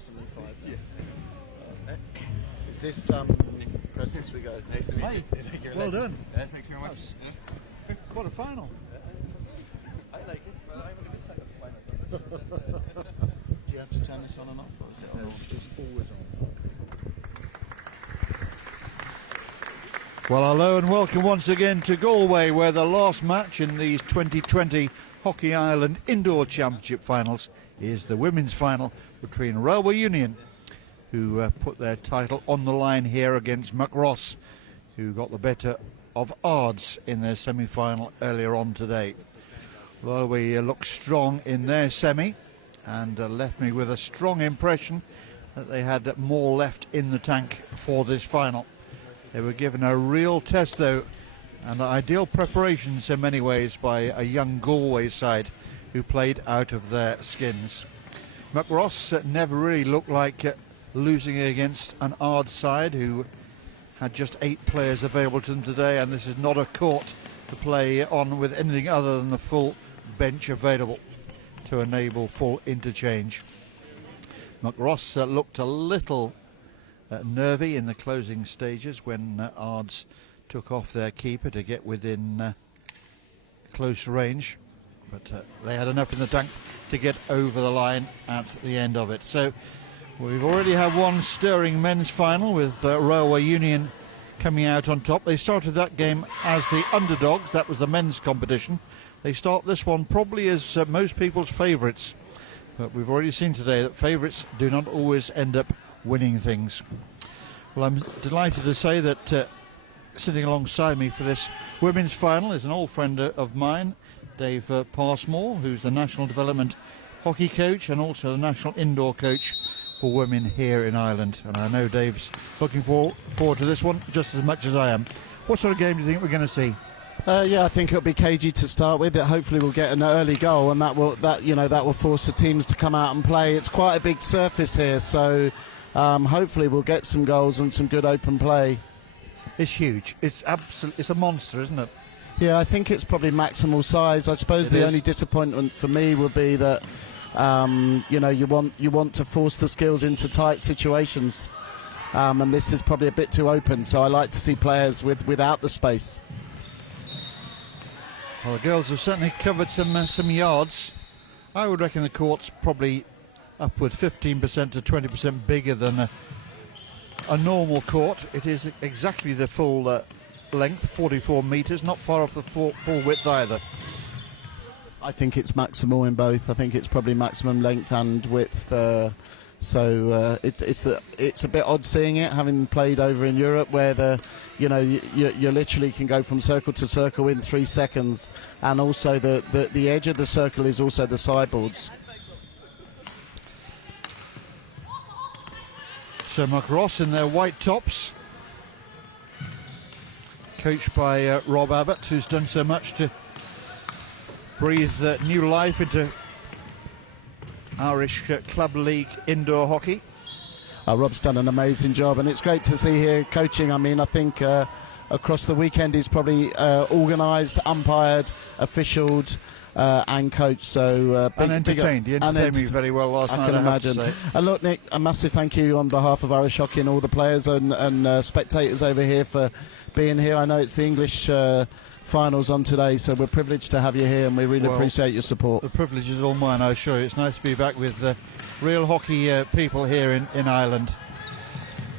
semi 5 now. Is this process we go? Nice to meet Hi. you. Well done. Yeah, thanks very much. Quarter final. I like it, but I'm a bit second. Why not? Do you have to turn this on and off, or is it on? It's just always on. Well, hello and welcome once again to Galway, where the last match in these 2020 Hockey Ireland Indoor Championship finals is the women's final between Railway Union, who put their title on the line here against Muckross, who got the better of Ards in their semi-final earlier on today. Railway looked strong in their semi and left me with a strong impression that they had more left in the tank for this final. They were given a real test though, and ideal preparations in many ways by a young Galway side who played out of their skins. Muckross never really looked like losing against an Ards side who had just 8 players available to them today, and this is not a court to play on with anything other than the full bench available to enable full interchange. Muckross looked a little nervy in the closing stages when Ards took off their keeper to get within close range, but they had enough in the tank to get over the line at the end of it. So we've already had one stirring men's final with Railway Union coming out on top. They started that game as the underdogs. That was the men's competition. They start this one probably as most people's favourites, but we've already seen today that favourites do not always end up winning things. Well, I'm delighted to say that sitting alongside me for this women's final is an old friend of mine, Dave Passmore, who's the National Development Hockey Coach and also the National Indoor Coach for women here in Ireland. And I know Dave's looking forward to this one just as much as I am. What sort of game do you think we're going to see? Yeah, I think it'll be cagey to start with. Hopefully we'll get an early goal, and that will force the teams to come out and play. It's quite a big surface here, so hopefully we'll get some goals and some good open play. It's huge. It's a monster, isn't it? Yeah, I think it's probably maximal size. I suppose the only disappointment for me would be that you want to force the skills into tight situations, and this is probably a bit too open. So I like to see players without the space. Well, the girls have certainly covered some yards. I would reckon the court's probably upward 15% to 20% bigger than a normal court. It is exactly the full length, 44 metres, not far off the full width either. I think it's maximal in both. I think it's probably maximum length and width. It's a bit odd seeing it, having played over in Europe, where you literally can go from circle to circle in 3 seconds, and also the edge of the circle is also the sideboards. So Muckross in their white tops, coached by Rob Abbott, who's done so much to breathe new life into Irish Club League indoor hockey. Rob's done an amazing job, and it's great to see here coaching. I mean, I think across the weekend he's probably organised, umpired, officialed, and coached. So and entertained. He entertained me very well last night. I can imagine. And look, Nick, a massive thank you on behalf of Irish Hockey and all the players and spectators over here for being here. I know it's the English finals on today, so we're privileged to have you here, and we really appreciate your support. The privilege is all mine, I assure you. It's nice to be back with real hockey people here in Ireland,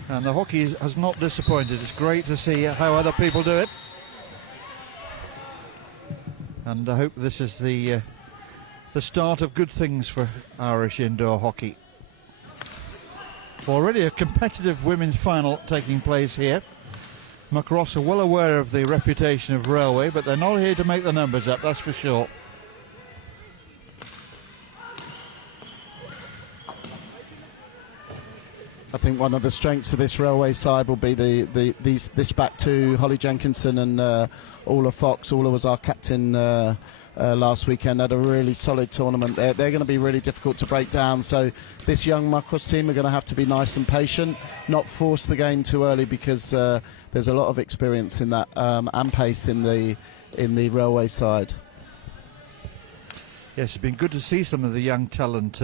and the hockey has not disappointed. It's great to see how other people do it, and I hope this is the start of good things for Irish indoor hockey. Already a competitive women's final taking place here. Muckross are well aware of the reputation of Railway, but they're not here to make the numbers up, that's for sure. I think one of the strengths of this Railway side will be this back two, Holly Jenkinson and Orla Fox. Orla was our captain last weekend, had a really solid tournament. They're going to be really difficult to break down, so this young Muckross team are going to have to be nice and patient, not force the game too early, because there's a lot of experience in that and pace in the Railway side. Yes, it's been good to see some of the young talent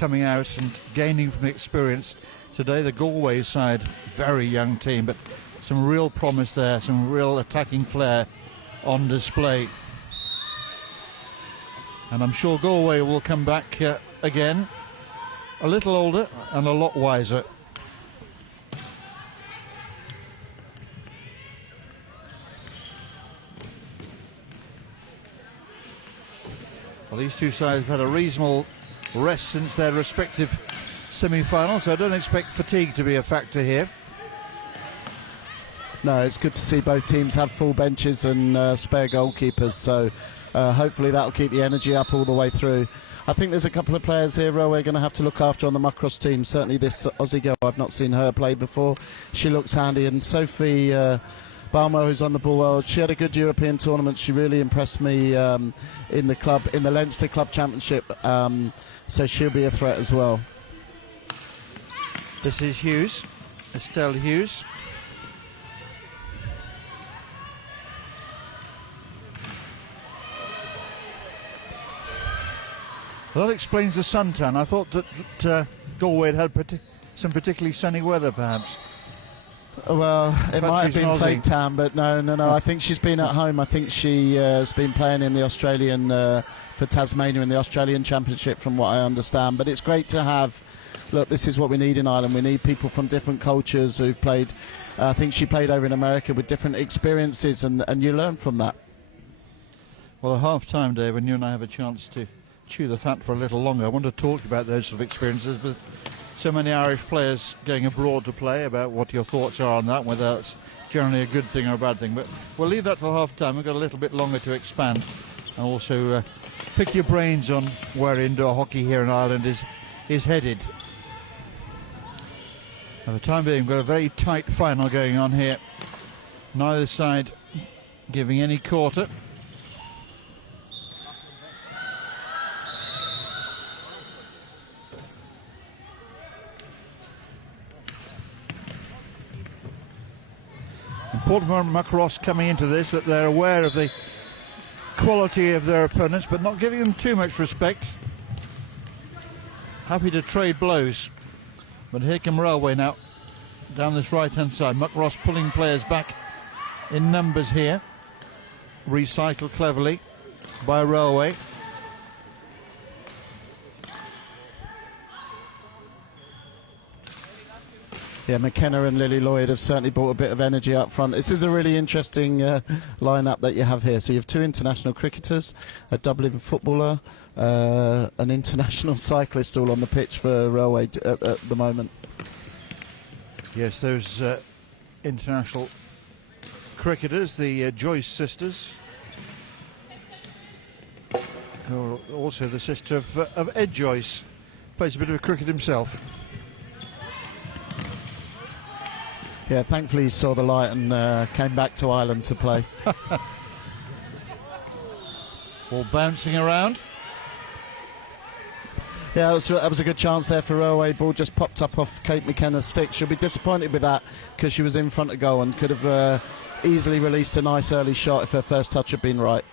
coming out and gaining from the experience. Today the Galway side, very young team, but some real promise there, some real attacking flair on display. And I'm sure Galway will come back again, a little older and a lot wiser. Well, these two sides have had a reasonable rest since their respective semi-finals, so I don't expect fatigue to be a factor here. No, it's good to see both teams have full benches and spare goalkeepers, so hopefully that'll keep the energy up all the way through. I think there's a couple of players here we're going to have to look after on the Muckross team. Certainly this Aussie girl, I've not seen her play before. She looks handy, and Sophie Balmo, who's on the ball well, she had a good European tournament. She really impressed me in the Leinster Club Championship, so she'll be a threat as well. This is Hughes, Estelle Hughes. Well, that explains the suntan. I thought that Galway had some particularly sunny weather, perhaps. Well, it might have been Aussie. fake tan, but no. I think she's been at home. I think she has been playing in the Australian for Tasmania in the Australian Championship, from what I understand. But it's great to have. Look, this is what we need in Ireland. We need people from different cultures who've played. I think she played over in America with different experiences, and you learn from that. Well, at half-time, Dave, when you and I have a chance to chew the fat for a little longer, I want to talk about those sort of experiences with so many Irish players going abroad to play, about what your thoughts are on that, whether that's generally a good thing or a bad thing. But we'll leave that till half-time. We've got a little bit longer to expand, and also pick your brains on where indoor hockey here in Ireland is headed. For the time being, we've got a very tight final going on here. Neither side giving any quarter. Important for Muckross coming into this that they're aware of the quality of their opponents, but not giving them too much respect. Happy to trade blows. But here come Railway now, down this right-hand side. Muckross pulling players back in numbers here. Recycled cleverly by Railway. Yeah, McKenna and Lily Lloyd have certainly brought a bit of energy up front. This is a really interesting lineup that you have here. So you have two international cricketers, a Dublin footballer, an international cyclist all on the pitch for Railway at the moment. Yes, those international cricketers, the Joyce sisters. Also the sister of Ed Joyce, plays a bit of cricket himself. Yeah, thankfully he saw the light and came back to Ireland to play. Ball bouncing around. Yeah, that was a good chance there for Railway. Ball just popped up off Kate McKenna's stick. She'll be disappointed with that because she was in front of goal and could have easily released a nice early shot if her first touch had been right.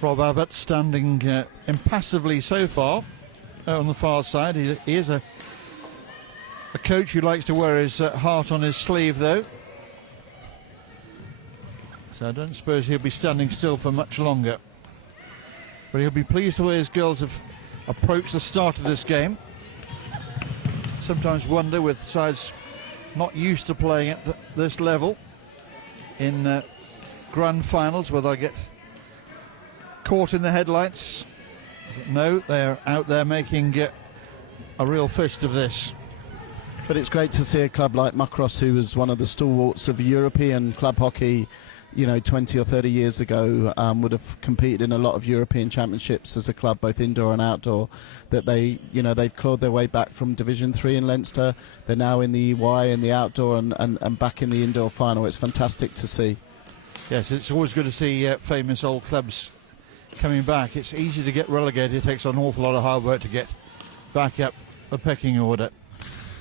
Rob Abbott standing impassively so far on the far side. He is a coach who likes to wear his heart on his sleeve, though. So I don't suppose he'll be standing still for much longer. But he'll be pleased the way his girls have approached the start of this game. Sometimes wonder, with sides not used to playing at this level in grand finals, whether they'll get caught in the headlights. But no, they're out there making a real fist of this. But it's great to see a club like Muckross, who was one of the stalwarts of European club hockey, 20 or 30 years ago, would have competed in a lot of European championships as a club, both indoor and outdoor, that they've clawed their way back from Division 3 in Leinster. They're now in the EY in the outdoor and back in the indoor final. It's fantastic to see. Yes, it's always good to see famous old clubs coming back. It's easy to get relegated. It takes an awful lot of hard work to get back up the pecking order.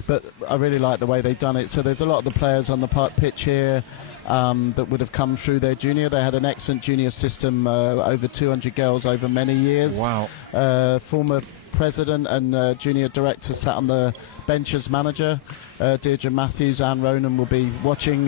But I really like the way they've done it. So there's a lot of the players on the pitch here that would have come through their junior. They had an excellent junior system, over 200 girls over many years. Wow. Former president and junior director sat on the bench as manager. Deirdre Matthews, Anne Ronan will be watching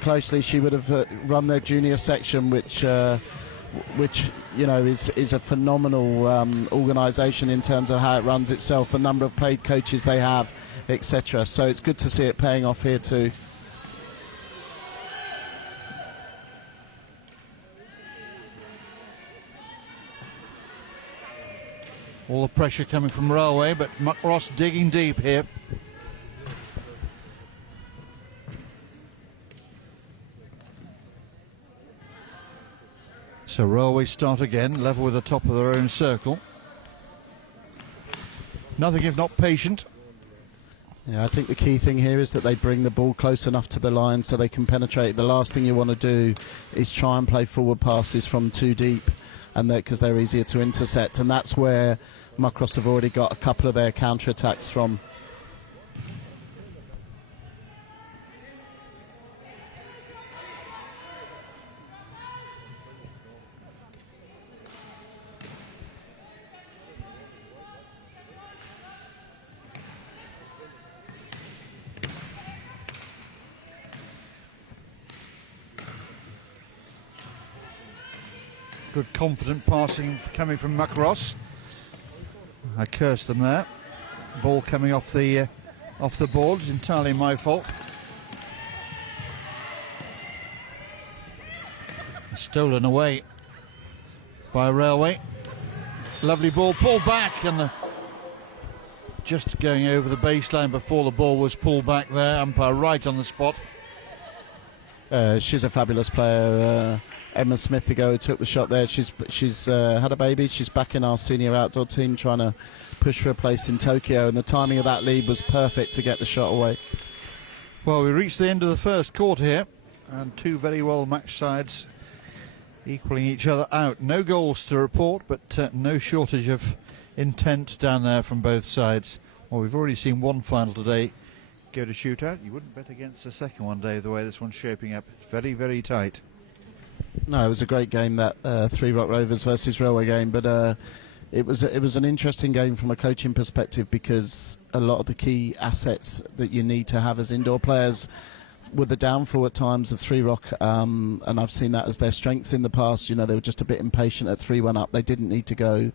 closely. She would have run their junior section, which you know is a phenomenal organisation in terms of how it runs itself, the number of paid coaches they have, etc. So it's good to see it paying off here too. All the pressure coming from Railway, but Muckross digging deep here. So Railway start again, level with the top of their own circle. Nothing if not patient. Yeah, I think the key thing here is that they bring the ball close enough to the line so they can penetrate. The last thing you want to do is try and play forward passes from too deep, and because they're easier to intercept, and that's where Muckross have already got a couple of their counter-attacks from. Good confident passing coming from Muckross. I cursed them there. Ball coming off the boards, entirely my fault. Stolen away by Railway. Lovely ball, pulled back, and just going over the baseline before the ball was pulled back there. Umpire right on the spot. She's a fabulous player. Emma Smith ago who took the shot there. She's had a baby. She's back in our senior outdoor team trying to push for a place in Tokyo, and the timing of that lead was perfect to get the shot away. Well, we reached the end of the first quarter here, and two very well matched sides equaling each other out. No goals to report, but no shortage of intent down there from both sides. Well, we've already seen one final today go to shootout. You wouldn't bet against the second one, Dave, the way this one's shaping up. It's very, very tight. No, it was a great game, that Three Rock Rovers versus Railway game, but it was an interesting game from a coaching perspective, because a lot of the key assets that you need to have as indoor players were the downfall at times of Three Rock, and I've seen that as their strengths in the past. You know, they were just a bit impatient at 3-1 up. They didn't need to go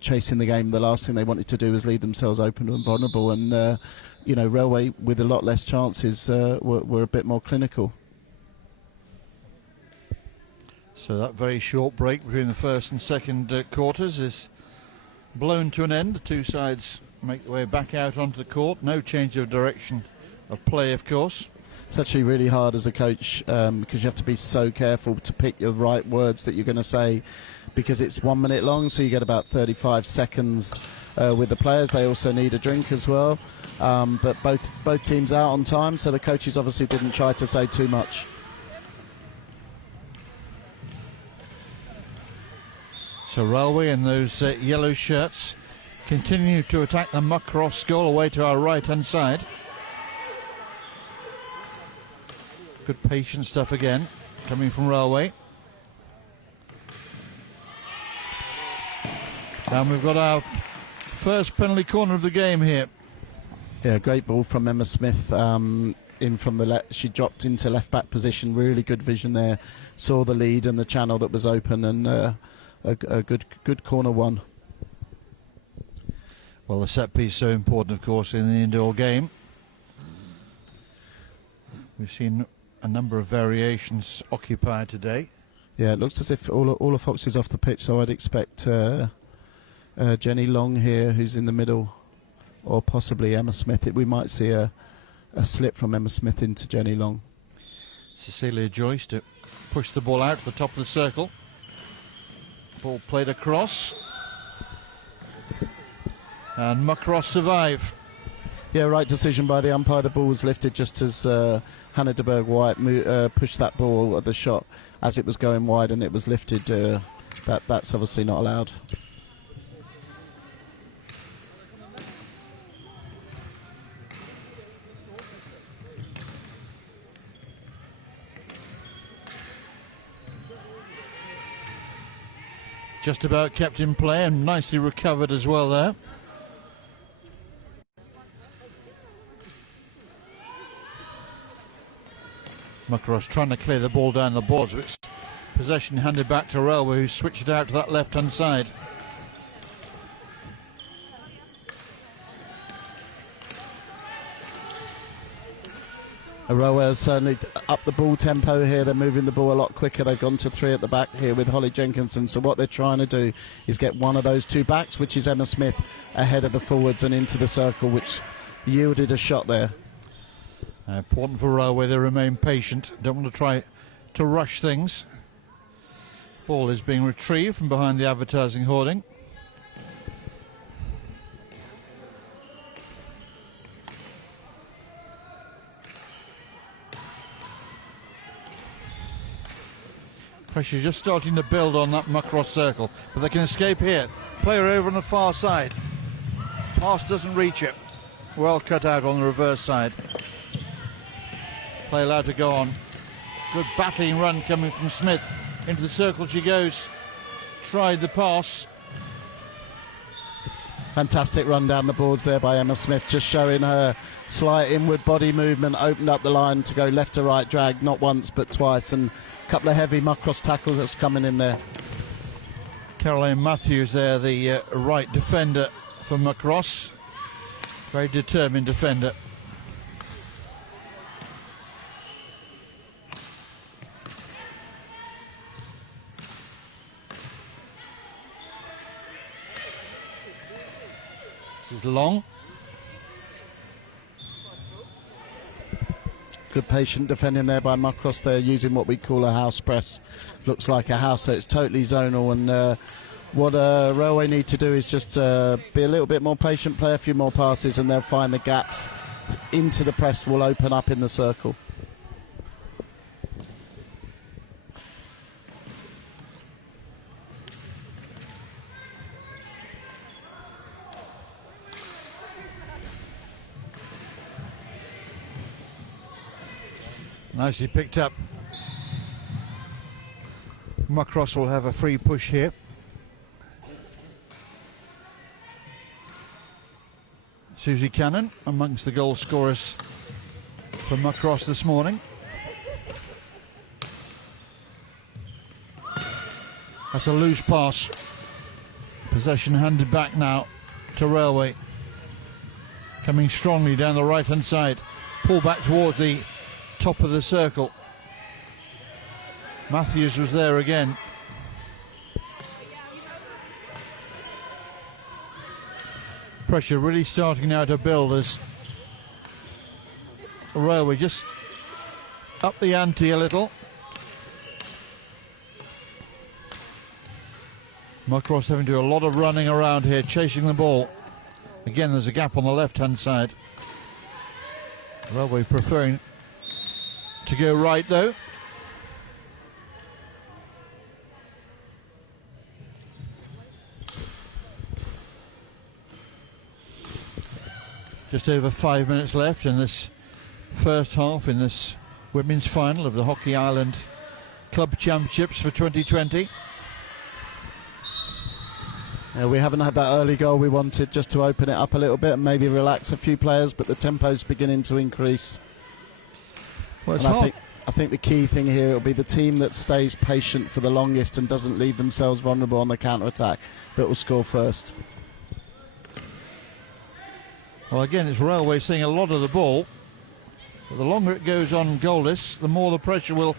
chasing the game. The last thing they wanted to do was leave themselves open and vulnerable, and you know, Railway with a lot less chances were a bit more clinical. So that very short break between the first and second quarters is blown to an end. The two sides make their way back out onto the court. No change of direction of play, of course. It's actually really hard as a coach, because you have to be so careful to pick the right words that you're going to say, because it's 1 minute long, so you get about 35 seconds with the players. They also need a drink as well, but both teams out on time, so the coaches obviously didn't try to say too much. So Railway in those yellow shirts continue to attack the Muckross goal away to our right hand side. Good patient stuff again coming from Railway. And we've got our first penalty corner of the game here. Yeah, great ball from Emma Smith. In from the left, she dropped into left back position. Really good vision there. Saw the lead and the channel that was open, and a good corner one. Well, the set piece so important, of course, in the indoor game. We've seen a number of variations occupied today. Yeah, it looks as if all of Fox is off the pitch, so I'd expect Jenny Long here, who's in the middle, or possibly Emma Smith. We might see a slip from Emma Smith into Jenny Long. Cecilia Joyce to push the ball out to the top of the circle. Ball played across, and Muckross survive. Yeah, right decision by the umpire. The ball was lifted just as Hannah de Berg White pushed that ball at the shot as it was going wide, and it was lifted. That's obviously not allowed. just about kept in play and nicely recovered as well there. Muckross trying to clear the ball down the boards, which possession handed back to Railway, who switched it out to that left-hand side. Railway has certainly up the ball tempo here. They're moving the ball a lot quicker. They've gone to 3 at the back here with Holly Jenkinson. So what they're trying to do is get one of those 2 backs, which is Emma Smith, ahead of the forwards and into the circle, which yielded a shot there. Important for Railway, they remain patient. Don't want to try to rush things. Ball is being retrieved from behind the advertising hoarding. Pressure just starting to build on that Muckross circle, but they can escape here. Player over on the far side. Pass doesn't reach it. Well cut out on the reverse side. Play allowed to go on. Good battling run coming from Smith. Into the circle she goes. Tried the pass. Fantastic run down the boards there by Emma Smith, just showing her slight inward body movement, opened up the line to go left to right drag, not once but twice, and a couple of heavy Muckross tackles that's coming in there. Caroline Matthews there, the right defender for Muckross. Very determined defender. This is long. Good patient defending there by Muckross. They're using what we call a house press. Looks like a house, so it's totally zonal. And what Railway need to do is just be a little bit more patient, play a few more passes, and they'll find the gaps into the press will open up in the circle. Nicely picked up. Muckross will have a free push here. Susie Cannon amongst the goal scorers for Muckross this morning. That's a loose pass. Possession handed back now to Railway. Coming strongly down the right hand side. Pull back towards the top of the circle. Matthews was there again. Pressure really starting now to build as Railway just up the ante a little. Muckross having to do a lot of running around here, chasing the ball. Again, there's a gap on the left-hand side. Railway preferring to go right though. Just over 5 minutes left in this first half in this women's final of the Hockey Island Club Championships for 2020. We haven't had that early goal we wanted, just to open it up a little bit and maybe relax a few players, but the tempo's beginning to increase. Well, it's I think the key thing here will be the team that stays patient for the longest and doesn't leave themselves vulnerable on the counter-attack that will score first. Well, again, it's Railway seeing a lot of the ball, but the longer it goes on goalless, the more the pressure will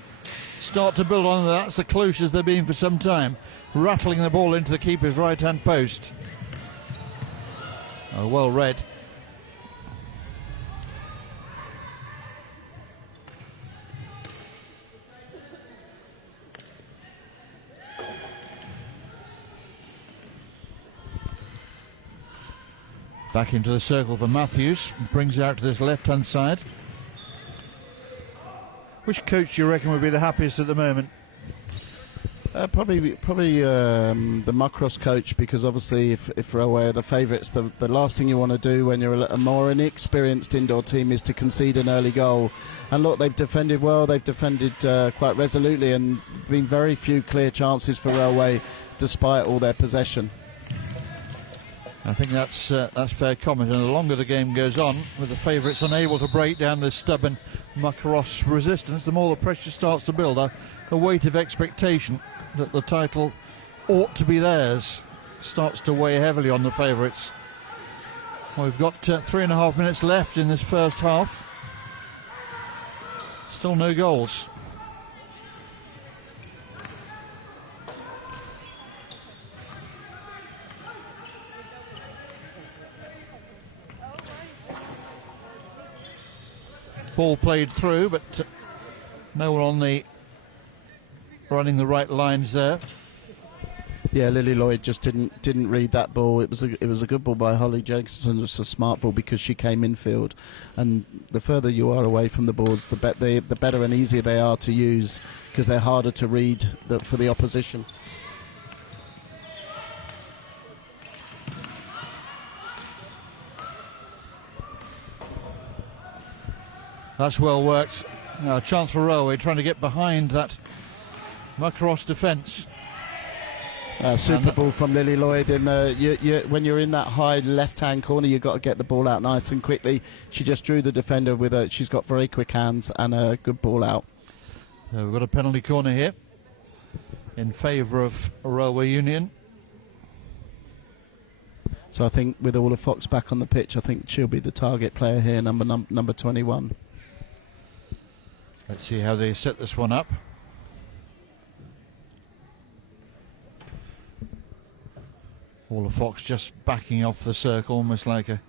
start to build on. That's the closest they've been for some time, rattling the ball into the keeper's right-hand post. Oh, well read. Back into the circle for Matthews, brings it out to this left-hand side. Which coach do you reckon would be the happiest at the moment? Probably the Muckross coach, because obviously if Railway are the favourites, the last thing you want to do when you're a more inexperienced indoor team is to concede an early goal. And look, they've defended well, they've defended quite resolutely, and been very few clear chances for Railway, despite all their possession. I think that's fair comment, and the longer the game goes on, with the favourites unable to break down this stubborn Muckross resistance, the more the pressure starts to build. A weight of expectation that the title ought to be theirs starts to weigh heavily on the favourites. Well, we've got 3.5 minutes left in this first half. Still no goals. Ball played through, but no one on the running the right lines there. Yeah, Lily Lloyd just didn't read that ball. It was a good ball by Holly Jenkinson. It was a smart ball because she came infield, and the further you are away from the boards, the better and easier they are to use, because they're harder to read for the opposition. That's well worked. Now, chance for Railway trying to get behind that Muckross defence. Super ball from Lily Lloyd. When you're in that high left-hand corner, you've got to get the ball out nice and quickly. She just drew the defender with her. She's got very quick hands and a good ball out. We've got a penalty corner here in favour of Railway Union. So I think with all of Fox back on the pitch, I think she'll be the target player here, number 21. Let's see how they set this one up. All of Fox just backing off the circle, almost like a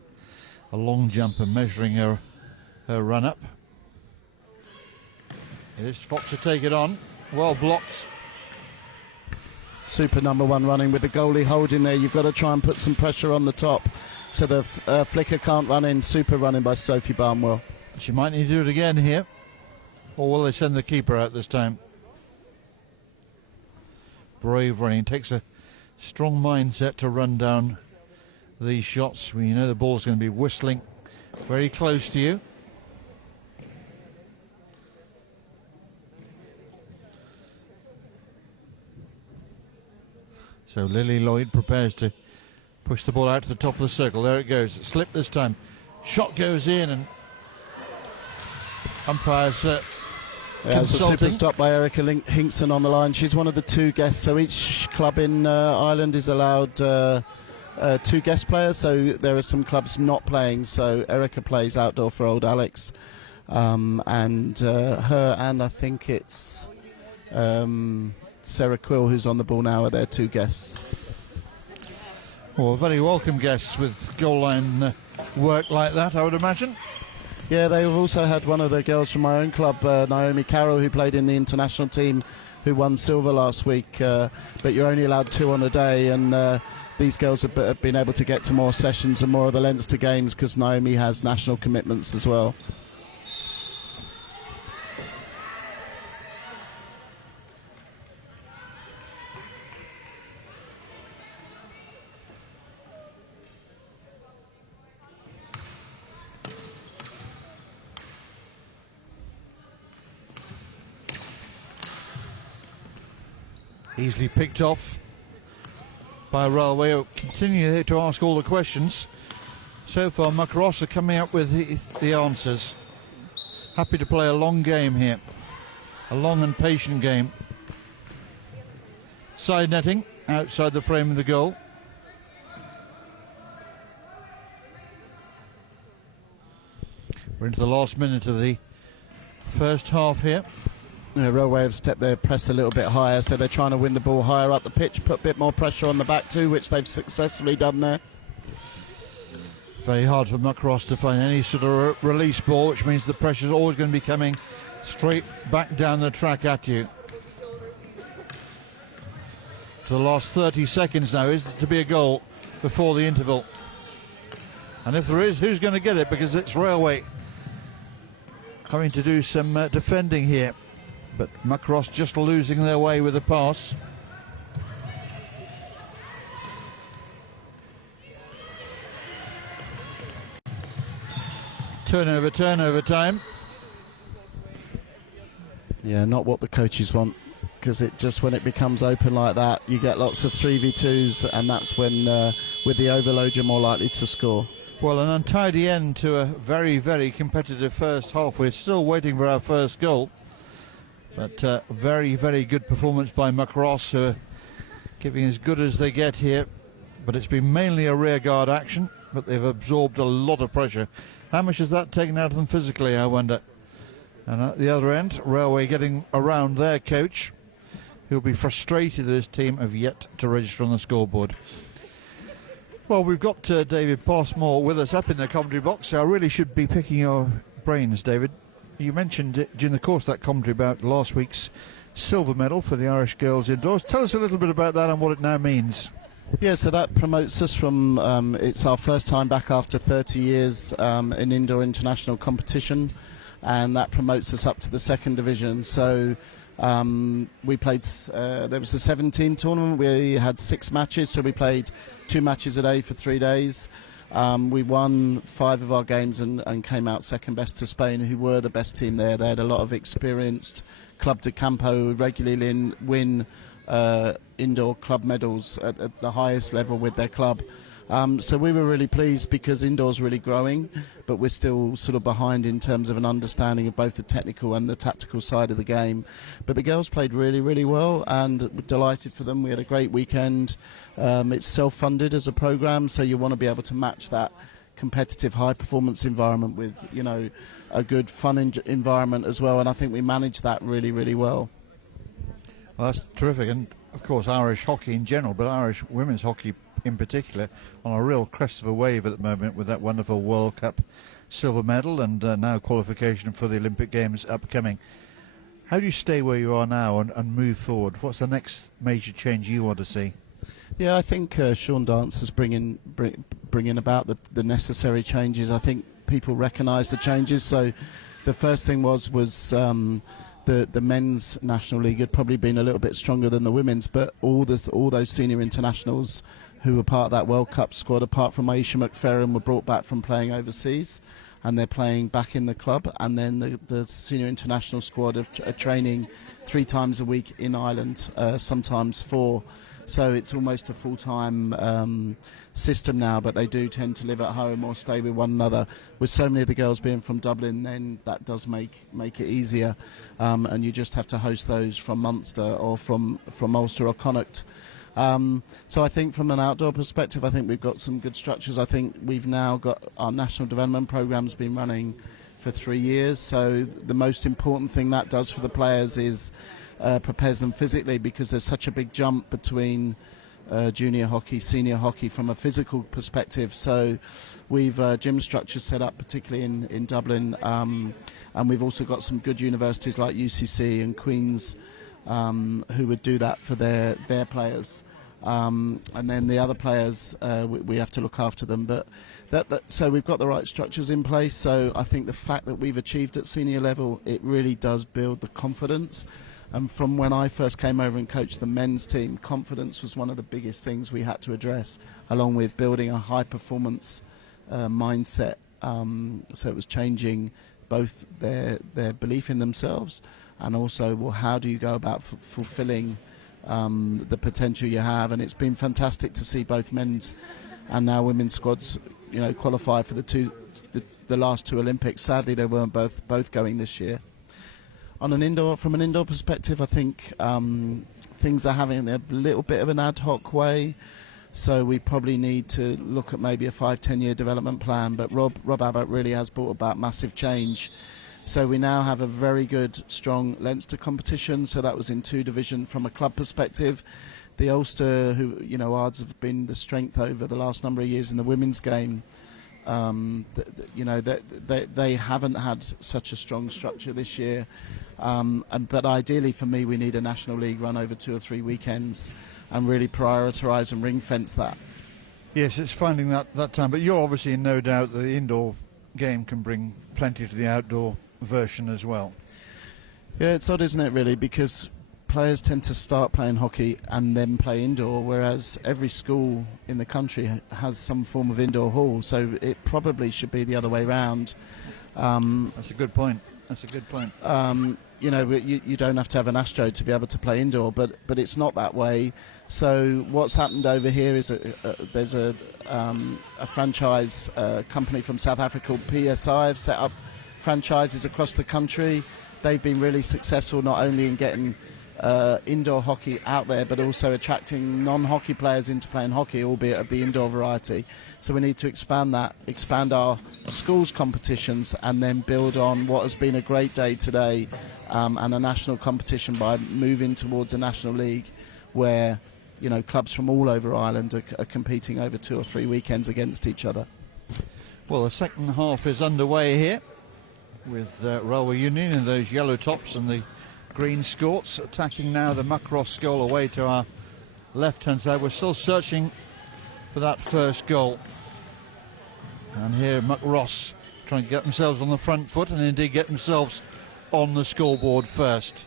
long jumper, measuring her run up. It is Fox to take it on. Well blocked. Super number 1 running with the goalie holding there. You've got to try and put some pressure on the top so the flicker can't run in. Super running by Sophie Barnwell. She might need to do it again here. Or will they send the keeper out this time? Brave running. Takes a strong mindset to run down these shots. We know the ball's going to be whistling very close to you. So Lily Lloyd prepares to push the ball out to the top of the circle. There it goes. It slipped this time. Shot goes in, and umpires It's a super stop by Erica Hinkson on the line. She's one of the 2 guests. So each club in Ireland is allowed 2 guest players. So there are some clubs not playing. So Erica plays outdoor for Old Alex, and her and I think it's Sarah Quill, who's on the ball now, are their 2 guests. Well, very welcome guests with goal line work like that, I would imagine. Yeah, they've also had one of the girls from my own club, Naomi Carroll, who played in the international team, who won silver last week. But you're only allowed 2 on a day, and these girls have been able to get to more sessions and more of the Leinster games because Naomi has national commitments as well. Easily picked off by Railway, who continue to ask all the questions. So far, Muckross are coming up with the answers. Happy to play a long game here, a long and patient game. Side netting outside the frame of the goal. We're into the last minute of the first half here. Railway have stepped their press a little bit higher, so they're trying to win the ball higher up the pitch, put a bit more pressure on the back too, which they've successfully done there. Very hard for Muckross to find any sort of release ball, which means the pressure's always going to be coming straight back down the track at you. To the last 30 seconds now is to be a goal before the interval. And if there is, who's going to get it? Because it's Railway having to do some defending here. But Muckross just losing their way with the pass. Turnover time. Yeah, not what the coaches want. because it just, when it becomes open like that, you get lots of 3v2s, and that's when with the overload you're more likely to score. Well, an untidy end to a very, very competitive first half. We're still waiting for our first goal. But very, very good performance by Muckross, who are giving as good as they get here. But it's been mainly a rear guard action, but they've absorbed a lot of pressure. How much has that taken out of them physically, I wonder? And at the other end, Railway getting around their coach, who'll be frustrated that his team have yet to register on the scoreboard. Well, we've got David Passmore with us up in the commentary box, so I really should be picking your brains, David. You mentioned it during the course of that commentary about last week's silver medal for the Irish girls indoors. Tell us a little bit about that and what it now means. Yeah, so that promotes us from, it's our first time back after 30 years in indoor international competition, and that promotes us up to the second division. So we played, there was a 7-team tournament. We had 6 matches, so we played 2 matches a day for 3 days. We won 5 of our games and came out second best to Spain, who were the best team there. They had a lot of experienced Club de Campo who regularly win indoor club medals at the highest level with their club. So we were really pleased because indoor's really growing, but we're still sort of behind in terms of an understanding of both the technical and the tactical side of the game. But the girls played really, really well, and we're delighted for them. We had a great weekend. It's self-funded as a programme, so you want to be able to match that competitive high-performance environment with, you know, a good fun environment as well, and I think we managed that really, really well. Well, that's terrific, and of course Irish hockey in general, but Irish women's hockey in particular, on a real crest of a wave at the moment with that wonderful World Cup silver medal and now qualification for the Olympic Games upcoming. How do you stay where you are now and move forward? What's the next major change you want to see? Yeah, I think Sean Dance is bringing about the necessary changes. I think people recognise the changes. So the first thing was the men's National League had probably been a little bit stronger than the women's, but all those senior internationals who were part of that World Cup squad, apart from Aisha McFerrin, were brought back from playing overseas, and they're playing back in the club. And then the senior international squad are training 3 times a week in Ireland, sometimes 4. So it's almost a full-time system now, but they do tend to live at home or stay with one another. With so many of the girls being from Dublin, then that does make it easier, and you just have to host those from Munster or from Ulster or Connacht. So I think from an outdoor perspective, I think we've got some good structures. I think we've now got our national development program's been running for 3 years, so the most important thing that does for the players is prepares them physically, because there's such a big jump between junior hockey, senior hockey from a physical perspective. So we've gym structures set up, particularly in Dublin, and we've also got some good universities like UCC and Queen's who would do that for their players. And then the other players, we have to look after them. But so we've got the right structures in place. So I think the fact that we've achieved at senior level, it really does build the confidence. And from when I first came over and coached the men's team, confidence was one of the biggest things we had to address, along with building a high-performance mindset. So it was changing both their belief in themselves, and also, well, how do you go about fulfilling the potential you have? And it's been fantastic to see both men's and now women's squads, you know, qualify for the last 2 Olympics. Sadly, they weren't both going this year. From an indoor perspective, I think things are having a little bit of an ad hoc way, so we probably need to look at maybe a 5-10 year development plan. But Rob Abbott really has brought about massive change. So we now have a very good, strong Leinster competition. So that was in 2 division from a club perspective. The Ulster, who, you know, odds have been the strength over the last number of years in the women's game. You know, they haven't had such a strong structure this year. But ideally for me, we need a National League run over 2 or 3 weekends and really prioritise and ring fence that. Yes, it's finding that time. But you're obviously in no doubt that the indoor game can bring plenty to the outdoor version as well. Yeah, it's odd, isn't it, really? Because players tend to start playing hockey and then play indoor, whereas every school in the country has some form of indoor hall, so it probably should be the other way round. That's a good point. That's a good point. You know, you don't have to have an Astro to be able to play indoor, but it's not that way. So what's happened over here is there's a franchise company from South Africa called PSI have set up franchises across the country. They've been really successful not only in getting indoor hockey out there, but also attracting non-hockey players into playing hockey, albeit of the indoor variety. So we need to expand our schools competitions, and then build on what has been a great day today, and a national competition by moving towards a national league where, you know, clubs from all over Ireland are competing over 2 or 3 weekends against each other. Well, the second half is underway here with Railway Union in those yellow tops and the green skirts, attacking now the Muckross goal away to our left-hand side. We're still searching for that first goal. And here Muckross trying to get themselves on the front foot and indeed get themselves on the scoreboard first.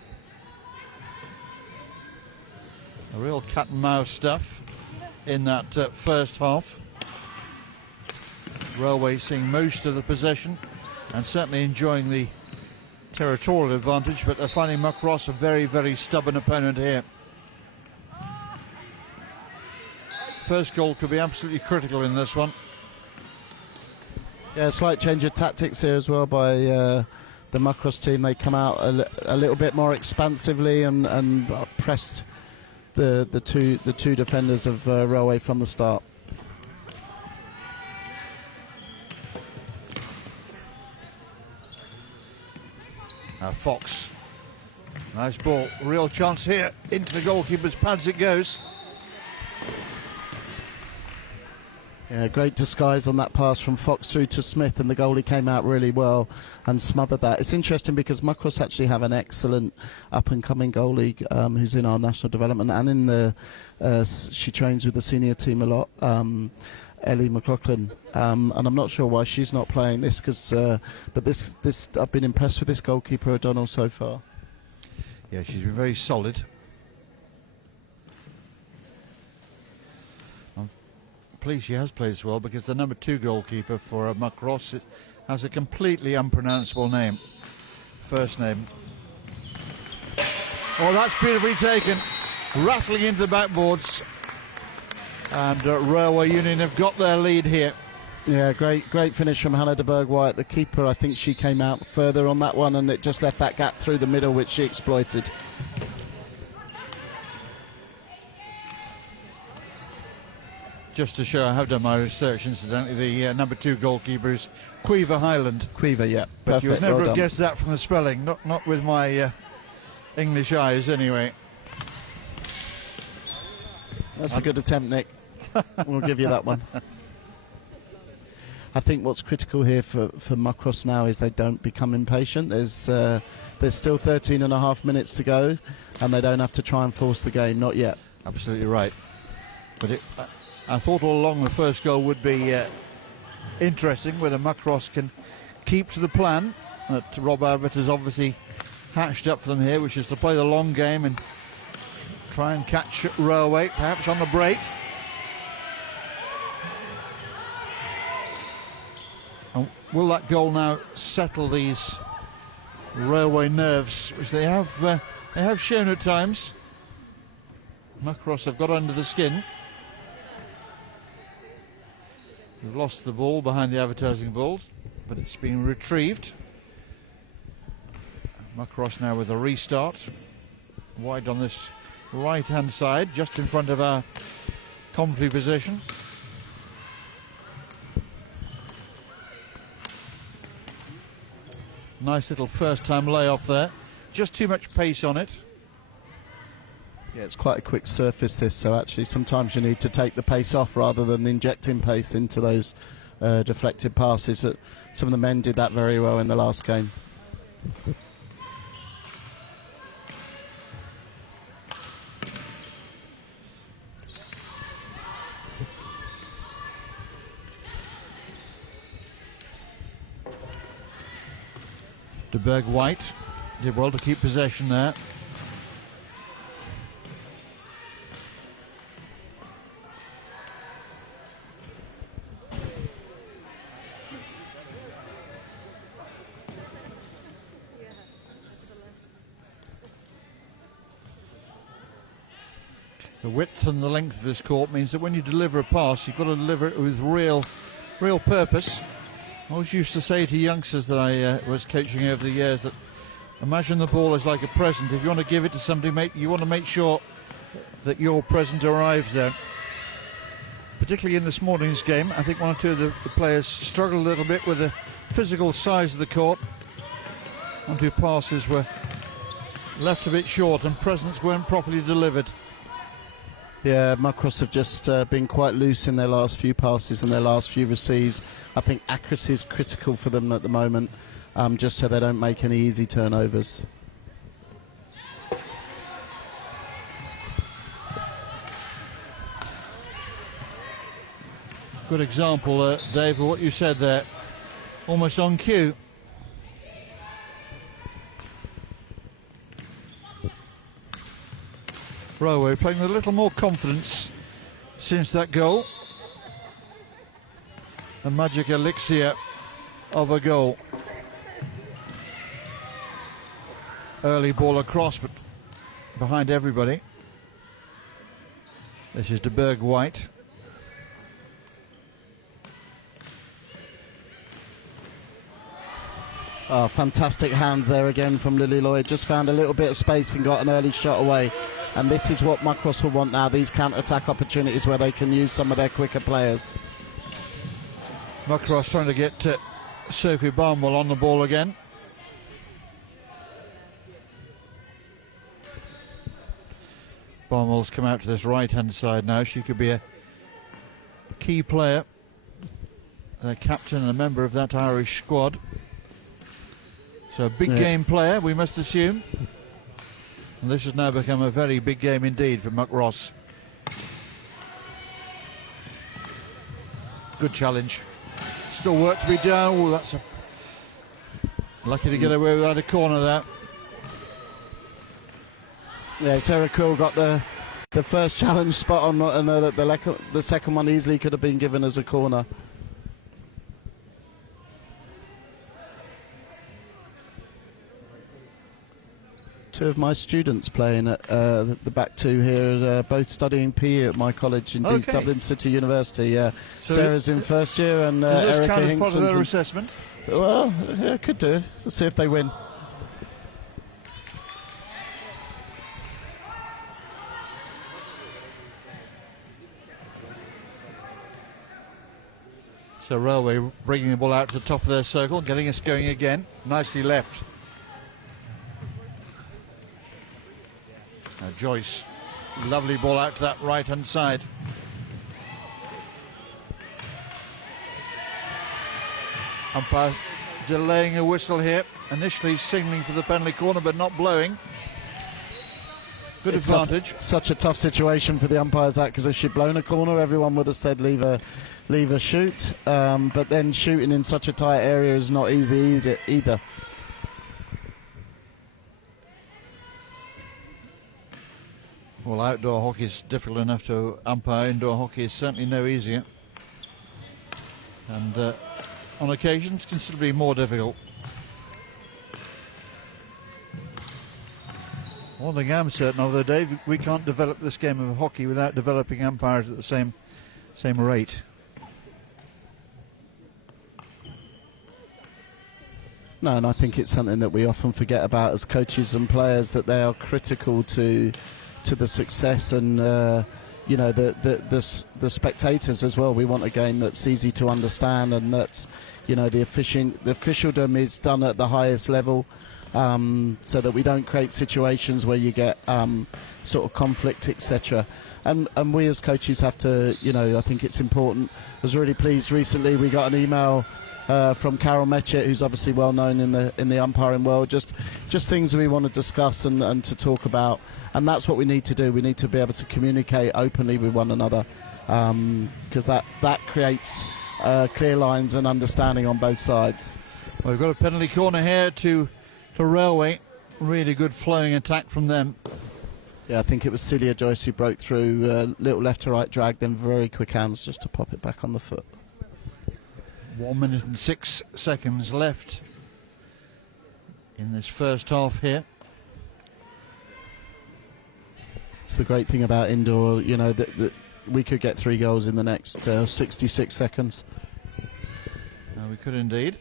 A real cat and mouse stuff in that first half. Railway seeing most of the possession and certainly enjoying the territorial advantage, but they're finding Muckross a very, very stubborn opponent here. First goal could be absolutely critical in this one. Yeah, a slight change of tactics here as well by the Muckross team. They come out a little bit more expansively and pressed the two defenders of Railway from the start. Fox, nice ball, real chance here, into the goalkeeper's pads it goes. Yeah, great disguise on that pass from Fox through to Smith, and the goalie came out really well and smothered that. It's interesting because Muckross actually have an excellent up-and-coming goalie who's in our national development, and in the she trains with the senior team a lot, Ellie McLaughlin, and I'm not sure why she's not playing this, but this I've been impressed with this goalkeeper O'Donnell so far. Yeah, she's been very solid. I'm pleased she has played as well, because the number 2 goalkeeper for Muckross has a completely unpronounceable name. First name. Oh, that's beautifully taken, rattling into the backboards. And Railway Union have got their lead here. Yeah, great finish from Hannah de Berg-White. The keeper, I think she came out further on that one, and it just left that gap through the middle, which she exploited. Just to show I have done my research, incidentally, the number 2 goalkeeper is Quiver Highland. Quiver, yeah. But Perfect, you would never well have done. guessed that from the spelling, not with my English eyes anyway. That's a good attempt, Nick. We'll give you that one. I think what's critical here for Muckross now is they don't become impatient. There's still 13 and a half minutes to go, and they don't have to try and force the game, not yet. Absolutely right. But I thought all along the first goal would be interesting, whether Muckross can keep to the plan that Rob Abbott has obviously hatched up for them here, which is to play the long game and try and catch Railway, perhaps on the break. And will that goal now settle these Railway nerves, which they have shown at times? Muckross have got under the skin. We've lost the ball behind the advertising balls, but it's been retrieved. Muckross now with a restart. Wide on this right-hand side, just in front of our commentary position. Nice little first-time layoff there. Just too much pace on it. Yeah, it's quite a quick surface this, so actually sometimes you need to take the pace off rather than injecting pace into those deflected passes. Some of the men did that very well in the last game. De Berg-White did well to keep possession there. The width and the length of this court means that when you deliver a pass, you've got to deliver it with real purpose. I always used to say to youngsters that I was coaching over the years that imagine the ball is like a present. If you want to give it to somebody, you want to make sure that your present arrives there. Particularly in this morning's game, I think one or two of the players struggled a little bit with the physical size of the court. One or two passes were left a bit short and presents weren't properly delivered. Yeah, Muckross have just been quite loose in their last few passes and their last few receives. I think accuracy is critical for them at the moment, just so they don't make any easy turnovers. Good example, Dave, of what you said there. Almost on cue. Railway playing with a little more confidence since that goal. A magic elixir of a goal. Early ball across, but behind everybody. This is de Berg White. Oh, fantastic hands there again from Lily Lloyd. Just found a little bit of space and got an early shot away. And this is what Muckross will want now, these counter-attack opportunities where they can use some of their quicker players. Muckross trying to get Sophie Barnwell on the ball again. Barnwell's come out to this right-hand side now. She could be a key player, a captain and a member of that Irish squad. So a big game player, we must assume. And this has now become a very big game indeed for Muckross. Good challenge. Still work to be done. Oh, that's lucky to get away without a corner there. Yeah, Sarah Quill got the first challenge spot on, and the second one easily could have been given as a corner. Two of my students playing at the back two here, both studying PE at my college, indeed, Dublin City University. Yeah, so Sarah's in first year, and does this Erica count as part of their Hinkson's assessment? Well, yeah, could do. Let's see if they win. So Railway bringing the ball out to the top of their circle, getting us going again. Nicely left. Now Joyce, lovely ball out to that right-hand side. Umpire delaying a whistle here. Initially signalling for the penalty corner, but not blowing. Good advantage. Such a tough situation for the umpires, that, because if she'd blown a corner, everyone would have said leave her shoot. But then shooting in such a tight area is not easy either. Well, outdoor hockey is difficult enough to umpire. Indoor hockey is certainly no easier. And on occasions, considerably more difficult. One thing I'm certain of, though, Dave, we can't develop this game of hockey without developing umpires at the same rate. No, and I think it's something that we often forget about as coaches and players, that they are critical to the success and you know, the spectators as well. We want a game that's easy to understand, and that's, you know, the officialdom is done at the highest level, so that we don't create situations where you get sort of conflict, etc. And we as coaches have to, you know, I think it's important. I was really pleased recently we got an email from Carol Metchett, who's obviously well known in the umpiring world, just things that we want to discuss and to talk about, and that's what we need to do. We need to be able to communicate openly with one another, because that creates clear lines and understanding on both sides. Well, we've got a penalty corner here to Railway. Really good flowing attack from them. Yeah, I think it was Celia Joyce who broke through, little left to right drag, then very quick hands just to pop it back on the foot. 1 minute and 6 seconds left in this first half here. It's the great thing about indoor, you know, that we could get 3 goals in the next 66 seconds. We could indeed.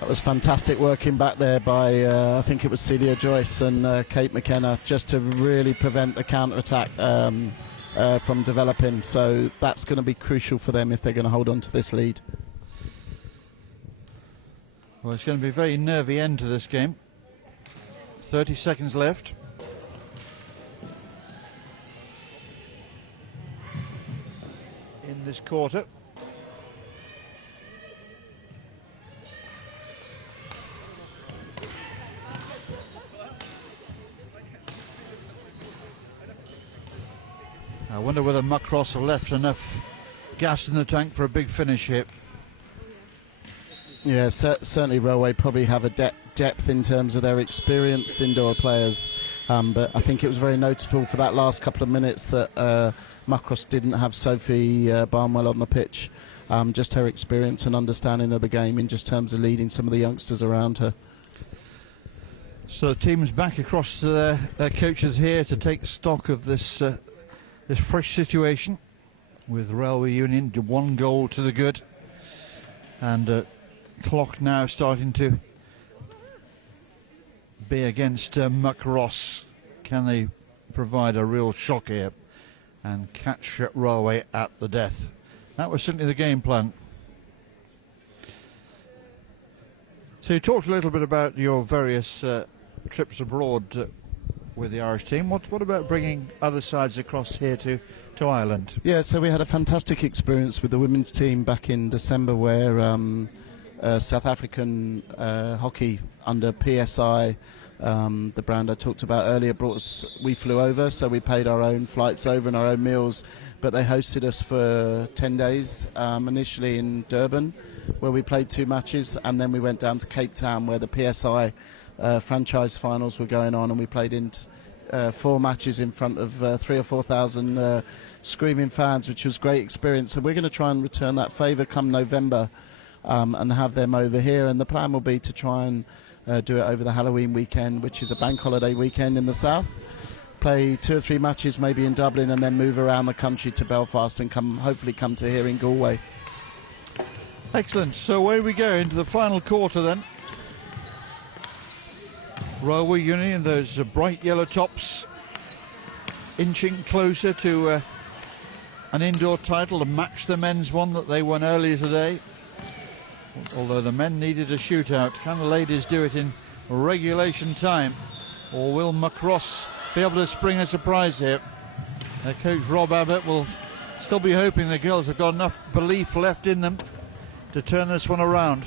That was fantastic working back there by, I think it was Celia Joyce and Kate McKenna, just to really prevent the counter-attack from developing. So that's going to be crucial for them if they're going to hold on to this lead. Well, it's going to be a very nervy end to this game. 30 seconds left. In this quarter. I wonder whether Muckross have left enough gas in the tank for a big finish here. Yeah, certainly Railway probably have a depth in terms of their experienced indoor players, but I think it was very noticeable for that last couple of minutes that Muckross didn't have Sophie Barnwell on the pitch. Just her experience and understanding of the game in just terms of leading some of the youngsters around her. So the team's back across to their coaches here to take stock of this this fresh situation, with Railway Union 1 goal to the good, and clock now starting to be against Muckross. Can they provide a real shock here and catch Railway at the death? That was certainly the game plan. So you talked a little bit about your various trips abroad with the Irish team. What about bringing other sides across here to Ireland? Yeah, so we had a fantastic experience with the women's team back in December, where South African hockey under PSI, the brand I talked about earlier, brought us. We flew over, so we paid our own flights over and our own meals, but they hosted us for 10 days, initially in Durban, where we played 2 matches, and then we went down to Cape Town, where the PSI franchise finals were going on, and we played in 4 matches in front of 3,000 or 4,000 screaming fans, which was a great experience. So we're going to try and return that favour come November, and have them over here, and the plan will be to try and do it over the Halloween weekend, which is a bank holiday weekend in the south. Play 2 or 3 matches maybe in Dublin, and then move around the country to Belfast and hopefully come to here in Galway. Excellent. So away we go into the final quarter then. Railway Union, those bright yellow tops, inching closer to an indoor title to match the men's one that they won earlier today. Although the men needed a shootout. Can the ladies do it in regulation time? Or will Muckross be able to spring a surprise here? Their coach Rob Abbott will still be hoping the girls have got enough belief left in them to turn this one around.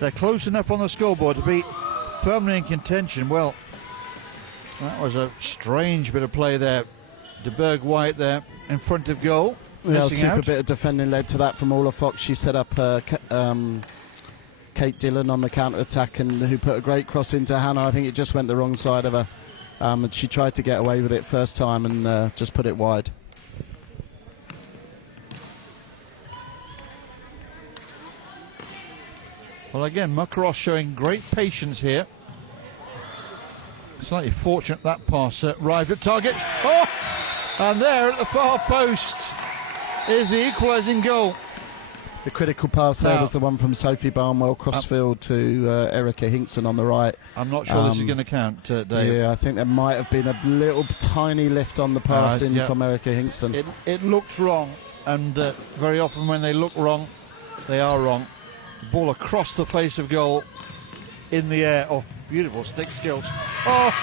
They're close enough on the scoreboard to be firmly in contention. Well, that was a strange bit of play there. De Berg White there in front of goal. Yeah, super bit of defending led to that from Ola Fox. She set up Kate Dillon on the counter-attack, and who put a great cross into Hannah. I think it just went the wrong side of her. And she tried to get away with it first time and just put it wide. Well, again, Muckross showing great patience here. Slightly fortunate that pass arrived at target. Oh! And there at the far post is the equalising goal. The critical pass there was the one from Sophie Barnwell, crossfield to Erica Hinkson on the right. I'm not sure this is going to count, Dave. Yeah, I think there might have been a little tiny lift on the pass from Erica Hinkson. It looked wrong, and very often when they look wrong, they are wrong. Ball across the face of goal, in the air. Oh, beautiful stick skills. Oh,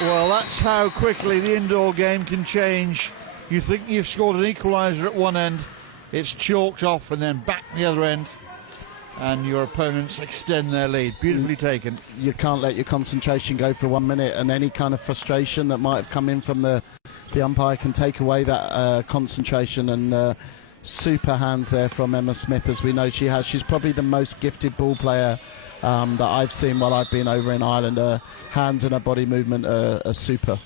well, that's how quickly the indoor game can change. You think you've scored an equaliser at one end, it's chalked off, and then back the other end, and your opponents extend their lead. Beautifully taken. You can't let your concentration go for 1 minute, and any kind of frustration that might have come in from the umpire can take away that concentration and super hands there from Emma Smith, as we know she has. She's probably the most gifted ball player that I've seen while I've been over in Ireland. Her hands and her body movement are super.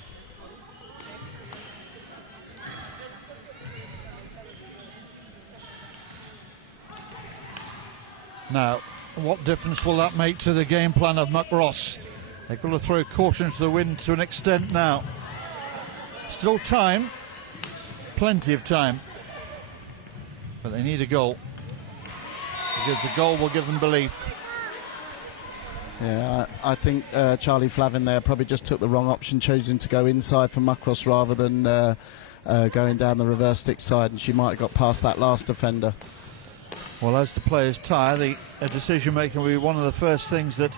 Now, what difference will that make to the game plan of Muckross? They've got to throw caution to the wind to an extent now. Still time, plenty of time, but they need a goal, because the goal will give them belief. Yeah, I think Charlie Flavin there probably just took the wrong option, choosing to go inside for Muckross rather than going down the reverse stick side, and she might have got past that last defender. Well, as the players tire, the decision making will be one of the first things that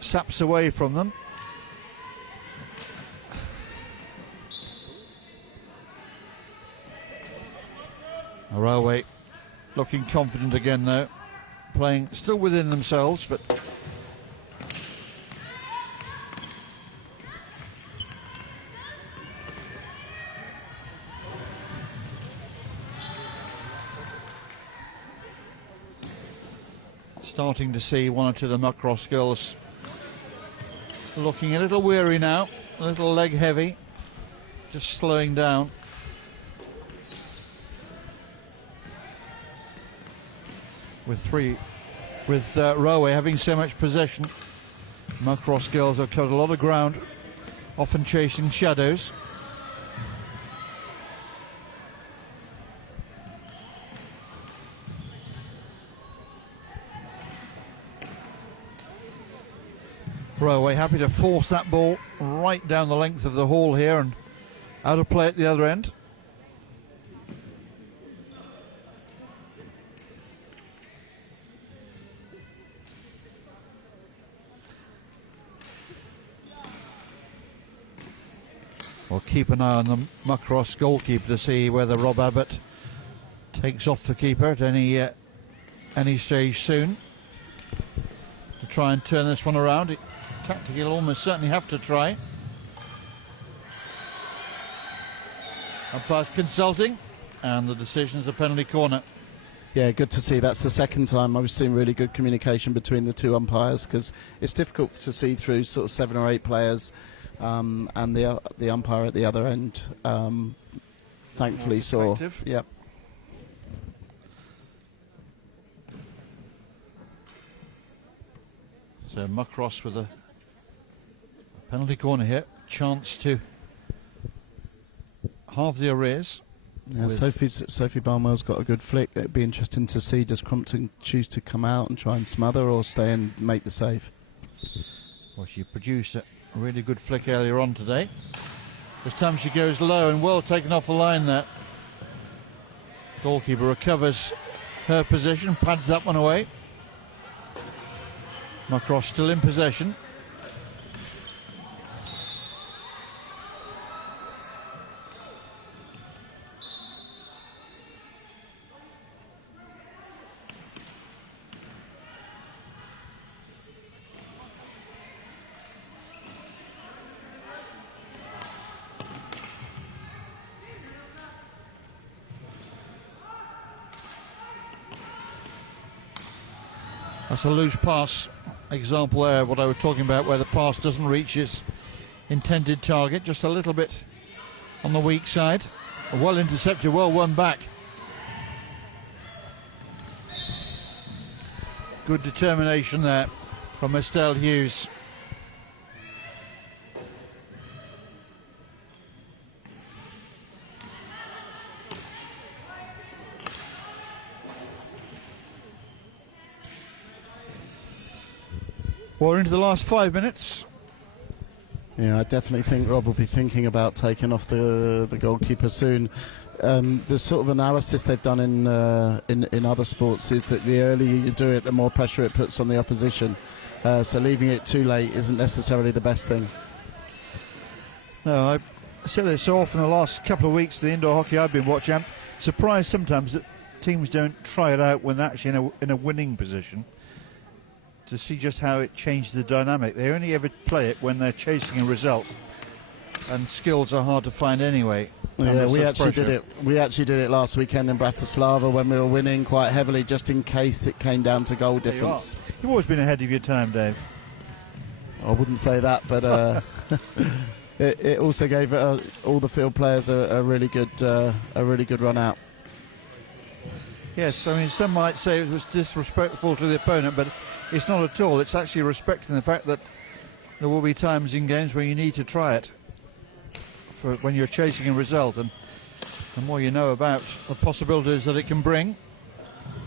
saps away from them. Railway looking confident again though, playing still within themselves, but starting to see one or two of the Muckross girls looking a little weary now, a little leg heavy, just slowing down. With Railway having so much possession, Muckross girls have covered a lot of ground, often chasing shadows. Railway happy to force that ball right down the length of the hall here and out of play at the other end. We'll keep an eye on the Muckross goalkeeper to see whether Rob Abbott takes off the keeper at any stage soon to try and turn this one around. Tactically, he'll almost certainly have to try. Umpire's consulting, and the decision's a penalty corner. Yeah, good to see. That's the second time I've seen really good communication between the two umpires, because it's difficult to see through sort of 7 or 8 players. And the umpire at the other end thankfully saw. Yep. So Muckross with a penalty corner here, chance to halve the arrears. Yeah, Sophie Barnwell's got a good flick. It'd be interesting to see, does Crompton choose to come out and try and smother, or stay and make the save? Well, she produced a really good flick earlier on today. This time she goes low and well taken off the line there. Goalkeeper recovers her position, pads that one away. Muckross still in possession. That's a loose pass example there of what I was talking about, where the pass doesn't reach its intended target, just a little bit on the weak side. Well intercepted, well won back. Good determination there from Estelle Hughes. We're into the last 5 minutes. Yeah, I definitely think Rob will be thinking about taking off the goalkeeper soon. The sort of analysis they've done in other sports is that the earlier you do it, the more pressure it puts on the opposition. So leaving it too late isn't necessarily the best thing. No, I've said it so often the last couple of weeks, the indoor hockey I've been watching. I'm surprised sometimes that teams don't try it out when they're actually in a winning position, to see just how it changes the dynamic. They only ever play it when they're chasing a result, and skills are hard to find anyway. Yeah, we such actually pressure. did it. We actually did it last weekend in Bratislava when we were winning quite heavily, just in case it came down to goal There you are. difference. You've always been ahead of your time, Dave. I wouldn't say that, but it also gave all the field players a really good run out. Yes, I mean, some might say it was disrespectful to the opponent, but it's not at all. It's actually respecting the fact that there will be times in games where you need to try it for when you're chasing a result, and the more you know about the possibilities that it can bring,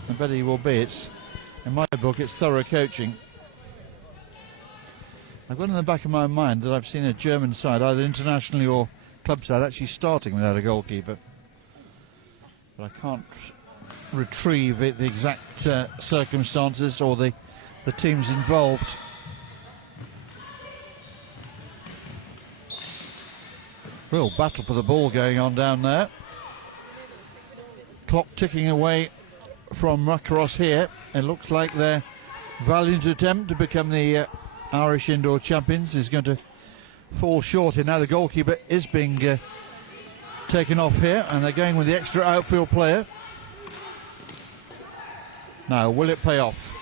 the better you will be. It's, in my book, it's thorough coaching. I've got in the back of my mind that I've seen a German side, either internationally or club side, actually starting without a goalkeeper, but I can't retrieve the exact circumstances or the teams involved. Real battle for the ball going on down there. Clock ticking away from Muckross here. It looks like their valiant attempt to become the Irish indoor champions is going to fall short here. Now the goalkeeper is being taken off here, and they're going with the extra outfield player. Now, will it pay off?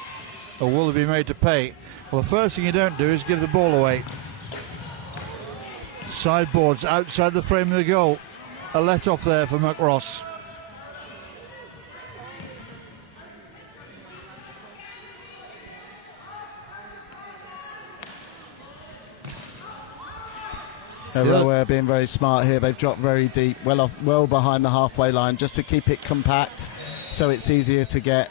Or will it be made to pay? Well, the first thing you don't do is give the ball away. Sideboards outside the frame of the goal. A let off there for Muckross. Railway are being very smart here. They've dropped very deep, well behind the halfway line, just to keep it compact, so it's easier to get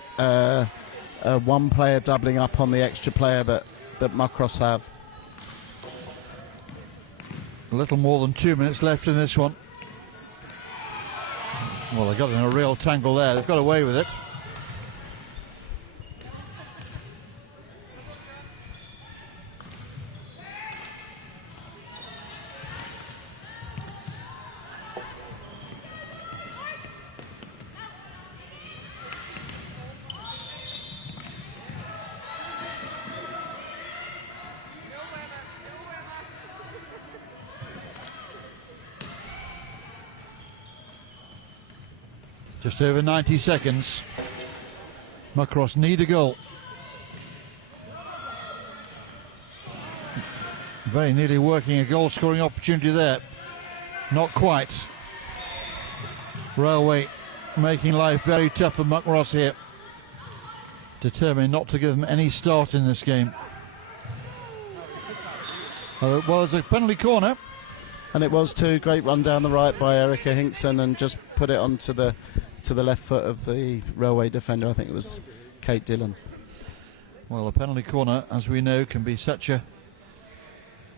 one player doubling up on the extra player that Muckross have. A little more than 2 minutes left in this one. Well, they got in a real tangle there. They've got away with it. Just over 90 seconds. Muckross need a goal. Very nearly working a goal scoring opportunity there. Not quite. Railway making life very tough for Muckross here. Determined not to give them any start in this game. Well, there's a penalty corner. And it was too. Great run down the right by Erica Hinkson, and just put it onto the left foot of the Railway defender. I think it was Kate Dillon. Well, a penalty corner, as we know, can be such an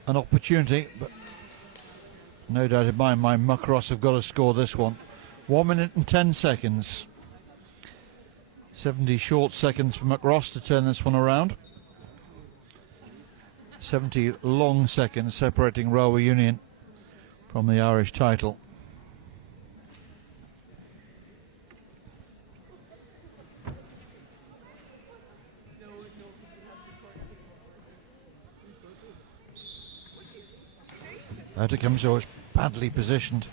opportunity, but no doubt in my mind Muckross have got to score this one. 1 minute and 10 seconds. 70 short seconds for Muckross to turn this one around. 70 long seconds separating Railway Union from the Irish title. Out it comes, so it's badly positioned.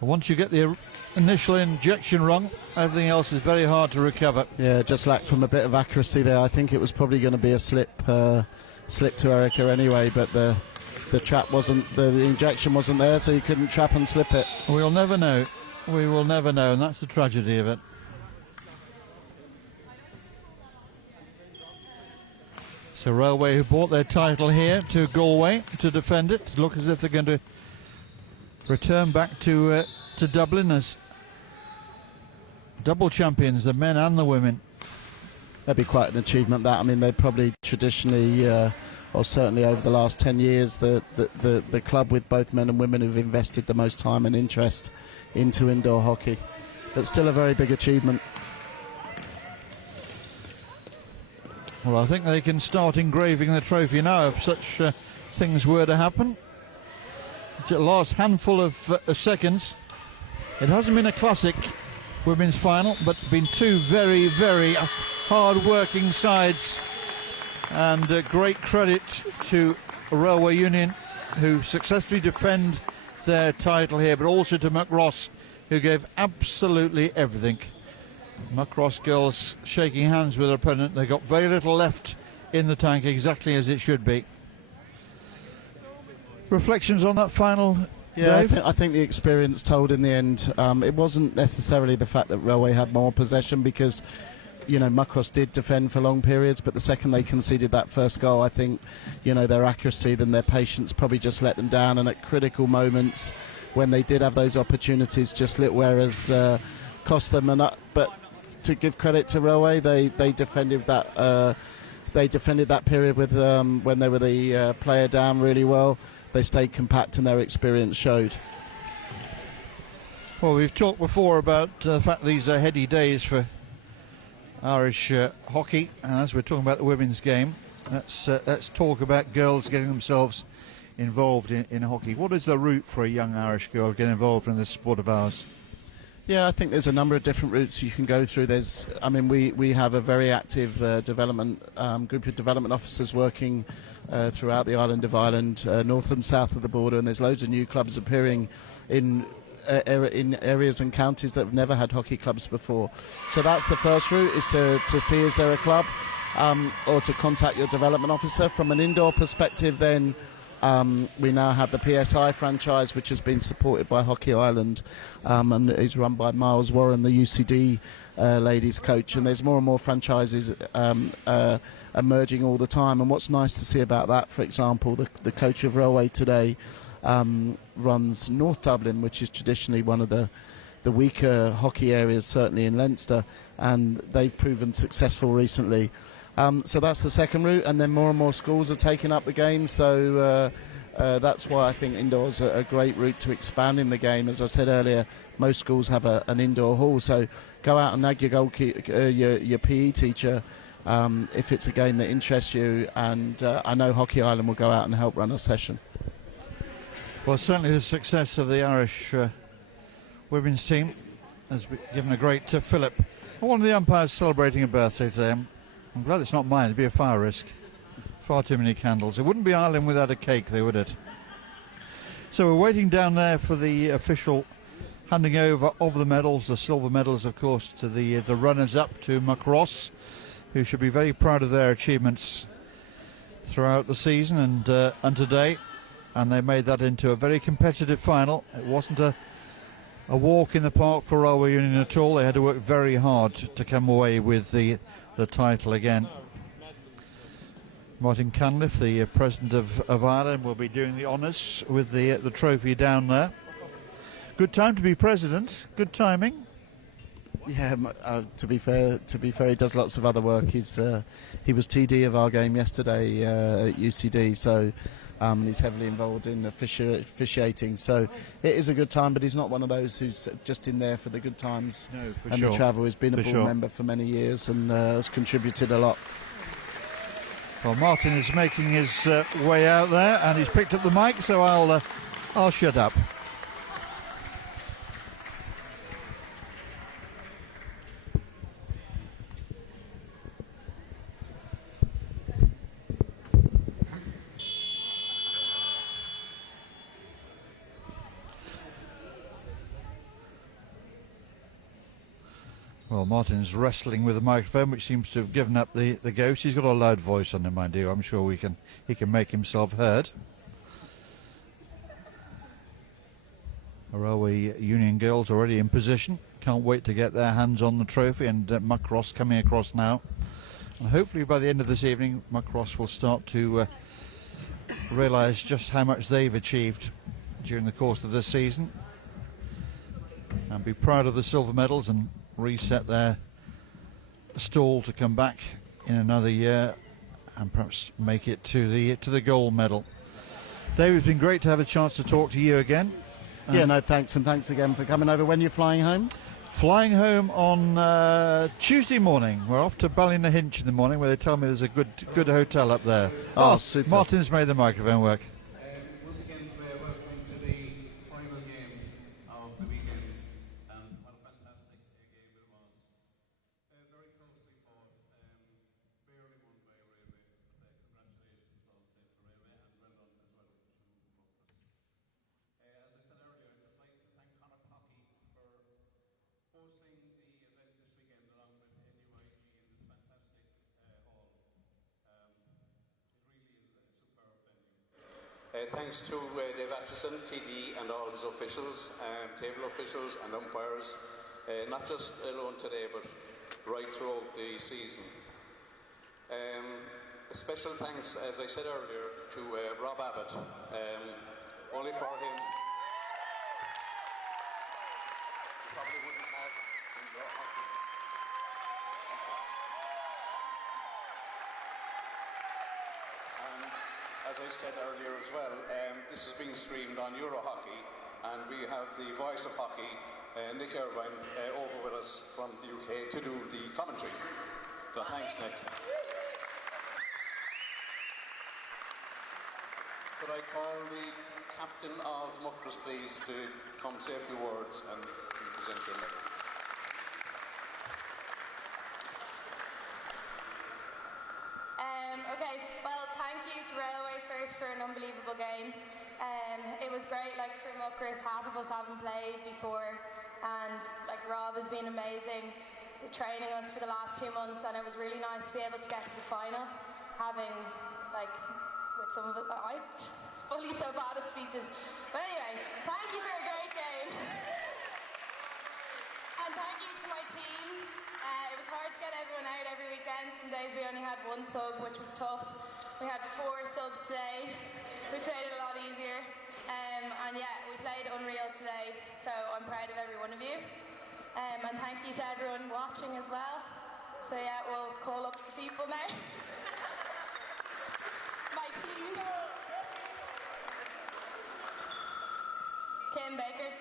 Once you get the initial injection wrong, everything else is very hard to recover. Yeah, just lacked from a bit of accuracy there. I think it was probably going to be a slip to Erica anyway, but the trap wasn't, the injection wasn't there, so you couldn't trap and slip it. We'll never know. We will never know, and that's the tragedy of it. So Railway, who bought their title here to Galway to defend it, look as if they're going to return back to Dublin as double champions, the men and the women. That'd be quite an achievement, that. I mean, they probably traditionally, or certainly over the last 10 years, the club with both men and women who've invested the most time and interest into indoor hockey. But still a very big achievement. Well, I think they can start engraving the trophy now if such things were to happen. The last handful of seconds. It hasn't been a classic women's final, but been two very, very hard-working sides. And great credit to Railway Union, who successfully defend their title here, but also to Muckross, who gave absolutely everything. Muckross girls shaking hands with their opponent. They got very little left in the tank, exactly as it should be. Reflections on that final? Yeah, Dave? I think the experience told in the end. It wasn't necessarily the fact that Railway had more possession, because Muckross did defend for long periods, but the second they conceded that first goal, I think their accuracy, then their patience probably just let them down, and at critical moments when they did have those opportunities, just little errors cost them. But to give credit to Railway, they defended that period with when they were the player down really well. They stayed compact and their experience showed. Well, we've talked before about the fact these are heady days for Irish hockey, and as we're talking about the women's game, let's talk about girls getting themselves involved in hockey. What is the route for a young Irish girl getting involved in this sport of ours? Yeah, I think there's a number of different routes you can go through. We have a very active development group of development officers working throughout the island of Ireland, north and south of the border, and there's loads of new clubs appearing in areas and counties that have never had hockey clubs before. So that's the first route, is to see is there a club, or to contact your development officer. From an indoor perspective, then we now have the PSI franchise, which has been supported by Hockey Ireland, and is run by Miles Warren, the UCD ladies coach, and there's more and more franchises emerging all the time. And what's nice to see about that, for example, the coach of Railway today runs North Dublin, which is traditionally one of the weaker hockey areas, certainly in Leinster, and they've proven successful recently. So that's the second route, and then more and more schools are taking up the game, so that's why I think indoors are a great route to expanding the game. As I said earlier, most schools have an indoor hall, so go out and nag your PE teacher if it's a game that interests you, and I know Hockey Ireland will go out and help run a session. Well, certainly the success of the Irish women's team has given a great fillip. One of the umpires celebrating a birthday today. I'm glad it's not mine. It'd be a fire risk. Far too many candles. It wouldn't be Ireland without a cake, though, would it? So we're waiting down there for the official handing over of the medals, the silver medals, of course, to the runners-up, to Muckross, who should be very proud of their achievements throughout the season and today. And they made that into a very competitive final. It wasn't a walk in the park for Railway Union at all. They had to work very hard to come away with the title again. Martin Canliff, the President of Ireland, will be doing the honours with the trophy down there. Good time to be President. Good timing. Yeah, to be fair, he does lots of other work. He was TD of our game yesterday at UCD, so he's heavily involved in officiating. So it is a good time, but he's not one of those who's just in there for the good times. No, for and sure. The travel. He's been a board sure. member for many years and has contributed a lot. Well, Martin is making his way out there, and he's picked up the mic, so I'll shut up. Well, Martin's wrestling with the microphone, which seems to have given up the ghost. He's got a loud voice on him, mind you. I'm sure he can make himself heard. The Railway Union girls already in position. Can't wait to get their hands on the trophy, and Muckross coming across now. And hopefully by the end of this evening, Muckross will start to realise just how much they've achieved during the course of this season, and be proud of the silver medals and reset their stall to come back in another year and perhaps make it to the gold medal. Dave, it's been great to have a chance to talk to you again. Yeah, no, thanks, and thanks again for coming over. When you're flying home? Flying home on Tuesday morning. We're off to Ballynahinch in the morning, where they tell me there's a good hotel up there. Oh, super. Martin's made the microphone work. Once again, welcome to the final games of the weekend, and what a fantastic game it was. Very closely fought, barely won by Railway. Congratulations, all the same to Railway, and well done as well to Muckross. As I said Thanks to Dave Atchison, TD and all his officials, table officials and umpires, not just alone today but right throughout the season. A special thanks, as I said earlier, to Rob Abbott. Only for him, he probably wouldn't have indoor hockey. And as I said earlier as well, this is being streamed on Euro Hockey, and we have the voice of hockey, Nick Irvine, over with us from the UK to do the commentary. So thanks, Nick. Could I call the captain of Muckross, please, to come say a few words and present your medals? Okay, well, thank you to Railway first for an unbelievable game. It was great, like for Muckross, half of us haven't played before, and like Rob has been amazing training us for the last 2 months, and it was really nice to be able to get to the final, having like with some of it. I'm fully so bad at speeches, but anyway, thank you for a great game, and thank you to my team. It was hard to get everyone out every weekend. Some days we only had 1 sub, which was tough. We had 4 subs today, which made it a lot easier. And yeah, we played unreal today, so I'm proud of every one of you. And thank you to everyone watching as well. So yeah, we'll call up the people now. My team. Kim Baker.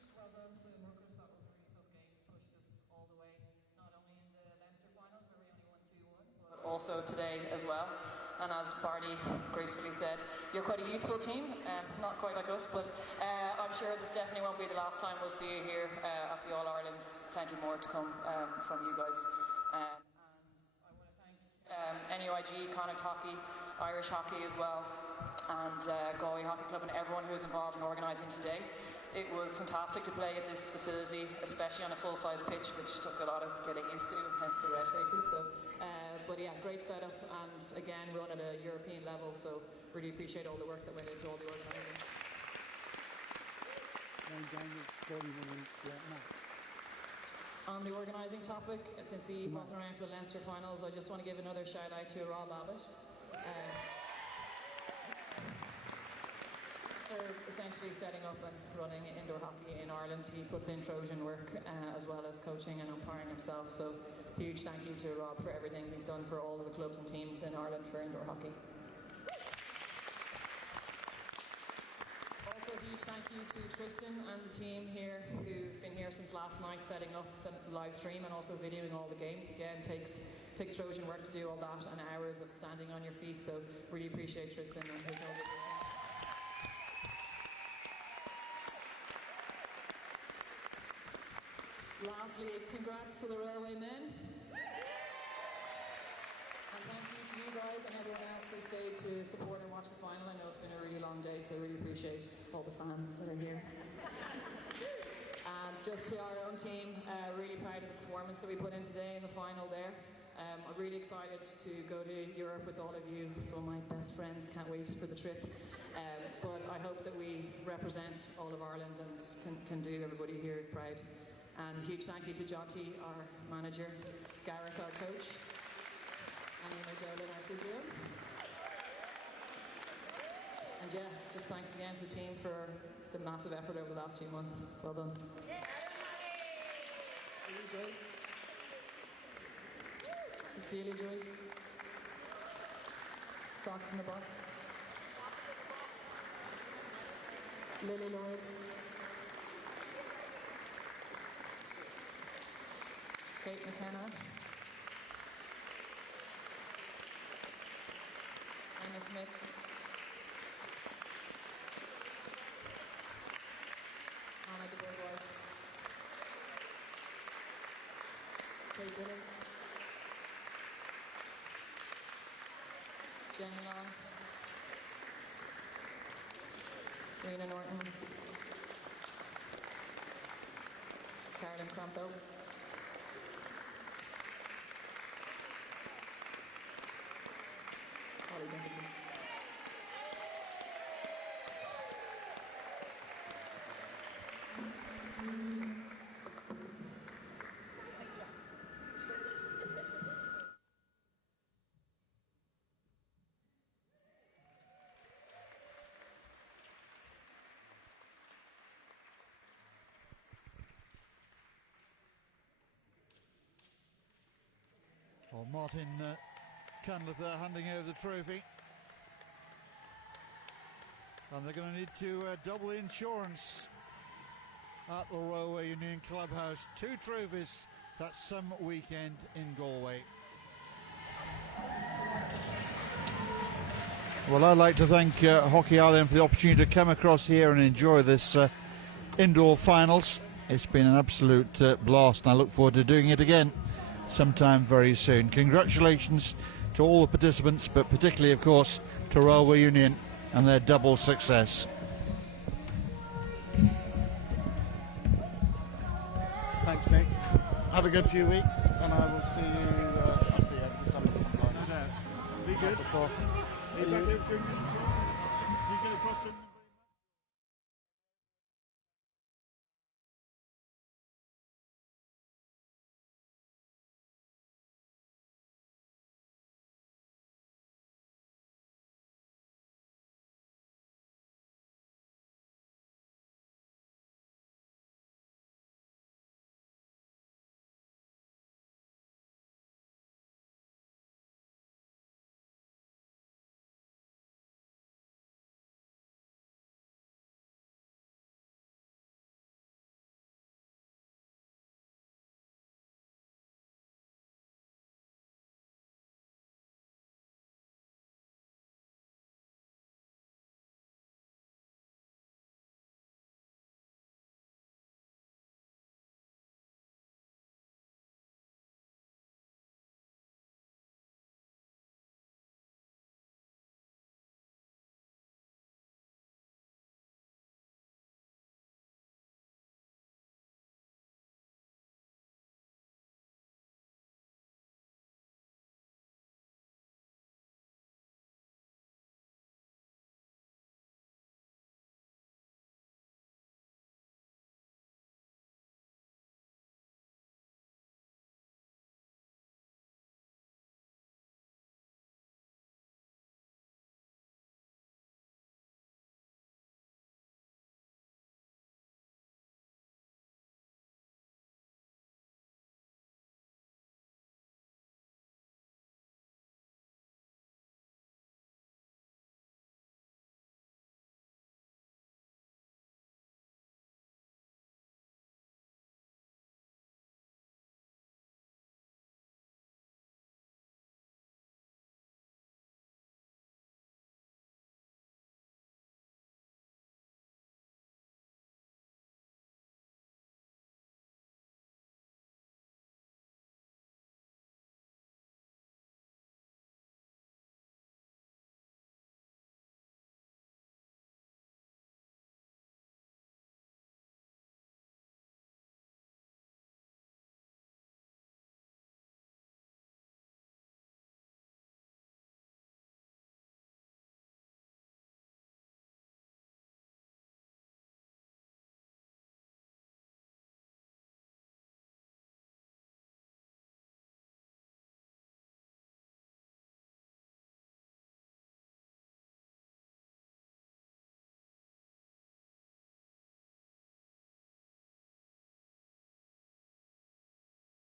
To Muckross, that was a really tough game. Pushed us all the way, not only in the Leinster finals where we only won 2-1, but also today as well. And as Barney gracefully said, you're quite a youthful team, not quite like us, but I'm sure this definitely won't be the last time we'll see you here at the All Irelands. Plenty more to come from you guys. And I want to thank NUIG, Connacht Hockey, Irish Hockey as well, and Galway Hockey Club, and everyone who was involved in organising today. It was fantastic to play at this facility, especially on a full-size pitch, which took a lot of getting used to, hence the red faces. So, but yeah, great setup, and again, run at a European level, so really appreciate all the work that went into all the organising. On the organising topic, since he wasn't around for the Leinster finals, I just want to give another shout out to Rob Abbott. For essentially setting up and running indoor hockey in Ireland. He puts in Trojan work as well as coaching and umpiring himself, so huge thank you to Rob for everything he's done for all of the clubs and teams in Ireland for indoor hockey. Also a huge thank you to Tristan and the team here who've been here since last night setting up the live stream and also videoing all the games. Again, takes Trojan work to do all that and hours of standing on your feet, so really appreciate Tristan and his whole vision. Lastly, congrats to the Railway men. And thank you to you guys and everyone else who stayed to support and watch the final. I know it's been a really long day, so I really appreciate all the fans that are here. And just to our own team, really proud of the performance that we put in today in the final there. I'm really excited to go to Europe with all of you. Some of my best friends, can't wait for the trip. But I hope that we represent all of Ireland and can do everybody here proud. And a huge thank you to Jotty, our manager, Gareth, our coach, and Emer Dolan, our physio. And yeah, just thanks again to the team for the massive effort over the last few months. Well done. Joyce. Cecilia Joyce. Fox in the bar. Lily Lloyd. Kate McKenna. Emma Smith. Anna de Bourgois. Kate Dillon. Jenny Long. Rena Norton. Carolyn Cronto. Holly Dickinson. Well, Martin Cunliffe there handing over the trophy. And they're going to need to double the insurance at the Railway Union Clubhouse. 2 trophies that some weekend in Galway. Well, I'd like to thank Hockey Ireland for the opportunity to come across here and enjoy this indoor finals. It's been an absolute blast, and I look forward to doing it again sometime very soon. Congratulations to all the participants, but particularly, of course, to Railway Union and their double success. Thanks, Nick. Have a good few weeks, and I will see you. I'll see you over the summer sometime. No, be good. Before. Are you back here? You get across to